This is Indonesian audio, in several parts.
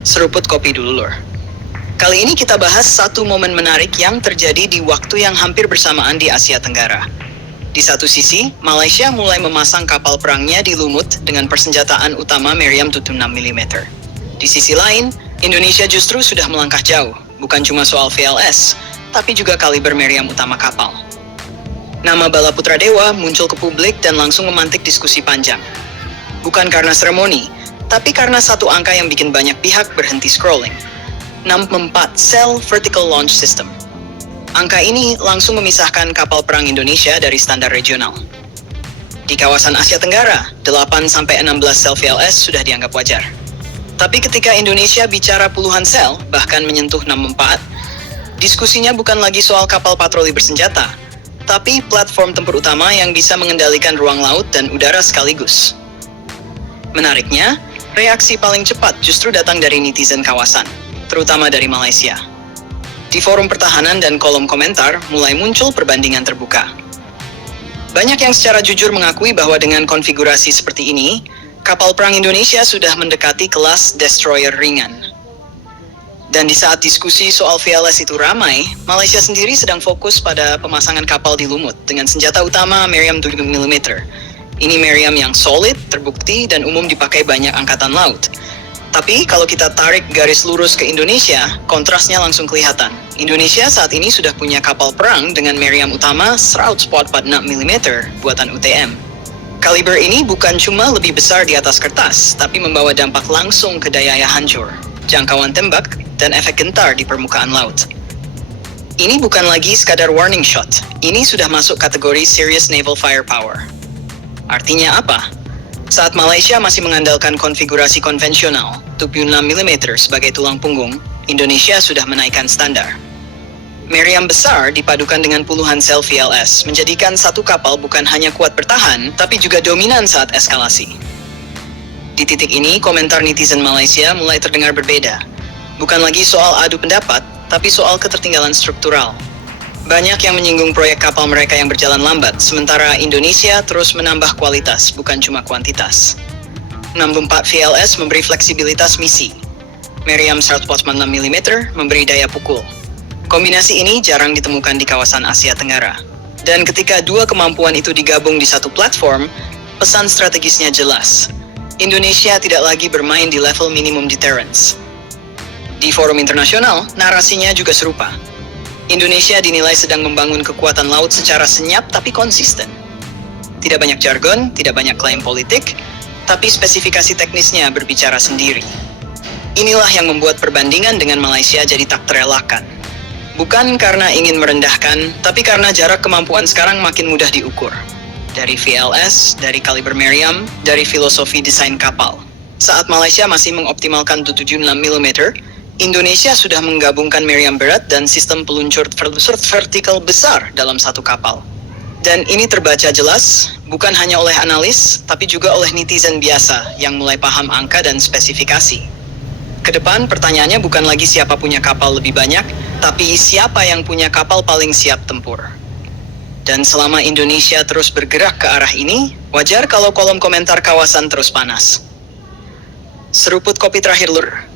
Seruput kopi dulu, Lur. Kali ini kita bahas satu momen menarik yang terjadi di waktu yang hampir bersamaan di Asia Tenggara. Di satu sisi, Malaysia mulai memasang kapal perangnya di Lumut dengan persenjataan utama Meriam 76 mm. Di sisi lain, Indonesia justru sudah melangkah jauh, bukan cuma soal VLS, tapi juga kaliber Meriam utama kapal. Nama Bala Putra Dewa muncul ke publik dan langsung memantik diskusi panjang. Bukan karena seremoni, tapi karena satu angka yang bikin banyak pihak berhenti scrolling. 64 Cell Vertical Launch System. Angka ini langsung memisahkan kapal perang Indonesia dari standar regional. Di kawasan Asia Tenggara, 8-16 sel VLS sudah dianggap wajar. Tapi ketika Indonesia bicara puluhan sel, bahkan menyentuh 64, diskusinya bukan lagi soal kapal patroli bersenjata, tapi platform tempur utama yang bisa mengendalikan ruang laut dan udara sekaligus. Menariknya, reaksi paling cepat justru datang dari netizen kawasan, terutama dari Malaysia. Di forum pertahanan dan kolom komentar mulai muncul perbandingan terbuka. Banyak yang secara jujur mengakui bahwa dengan konfigurasi seperti ini, kapal perang Indonesia sudah mendekati kelas destroyer ringan. Dan di saat diskusi soal VLS itu ramai, Malaysia sendiri sedang fokus pada pemasangan kapal di Lumut dengan senjata utama Meriam 76 mm. Ini Meriam yang solid, terbukti, dan umum dipakai banyak angkatan laut. Tapi kalau kita tarik garis lurus ke Indonesia, kontrasnya langsung kelihatan. Indonesia saat ini sudah punya kapal perang dengan Meriam utama Shroud Spot 46 mm buatan UTM. Kaliber ini bukan cuma lebih besar di atas kertas, tapi membawa dampak langsung ke daya hancur, jangkauan tembak, dan efek gentar di permukaan laut. Ini bukan lagi sekadar warning shot, ini sudah masuk kategori serious naval firepower. Artinya apa? Saat Malaysia masih mengandalkan konfigurasi konvensional, 76 mm sebagai tulang punggung, Indonesia sudah menaikkan standar. Meriam besar dipadukan dengan puluhan sel VLS, menjadikan satu kapal bukan hanya kuat bertahan, tapi juga dominan saat eskalasi. Di titik ini, komentar netizen Malaysia mulai terdengar berbeda. Bukan lagi soal adu pendapat, tapi soal ketertinggalan struktural. Banyak yang menyinggung proyek kapal mereka yang berjalan lambat, sementara Indonesia terus menambah kualitas, bukan cuma kuantitas. 64 VLS memberi fleksibilitas misi. Meriam 146 mm memberi daya pukul. Kombinasi ini jarang ditemukan di kawasan Asia Tenggara. Dan ketika dua kemampuan itu digabung di satu platform, pesan strategisnya jelas. Indonesia tidak lagi bermain di level minimum deterrence. Di forum internasional, narasinya juga serupa. Indonesia dinilai sedang membangun kekuatan laut secara senyap tapi konsisten. Tidak banyak jargon, tidak banyak klaim politik, tapi spesifikasi teknisnya berbicara sendiri. Inilah yang membuat perbandingan dengan Malaysia jadi tak terelakkan. Bukan karena ingin merendahkan, tapi karena jarak kemampuan sekarang makin mudah diukur. Dari VLS, dari kaliber Meriam, dari filosofi desain kapal. Saat Malaysia masih mengoptimalkan 76 mm, Indonesia sudah menggabungkan Meriam berat dan sistem peluncur vertikal besar dalam satu kapal. Dan ini terbaca jelas, bukan hanya oleh analis, tapi juga oleh netizen biasa yang mulai paham angka dan spesifikasi. Kedepan pertanyaannya bukan lagi siapa punya kapal lebih banyak, tapi siapa yang punya kapal paling siap tempur. Dan selama Indonesia terus bergerak ke arah ini, wajar kalau kolom komentar kawasan terus panas. Seruput kopi terakhir, Lur.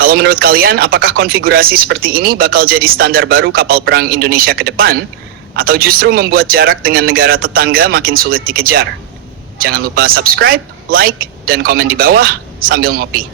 Kalau menurut kalian, apakah konfigurasi seperti ini bakal jadi standar baru kapal perang Indonesia ke depan? Atau justru membuat jarak dengan negara tetangga makin sulit dikejar? Jangan lupa subscribe, like, dan komen di bawah sambil ngopi.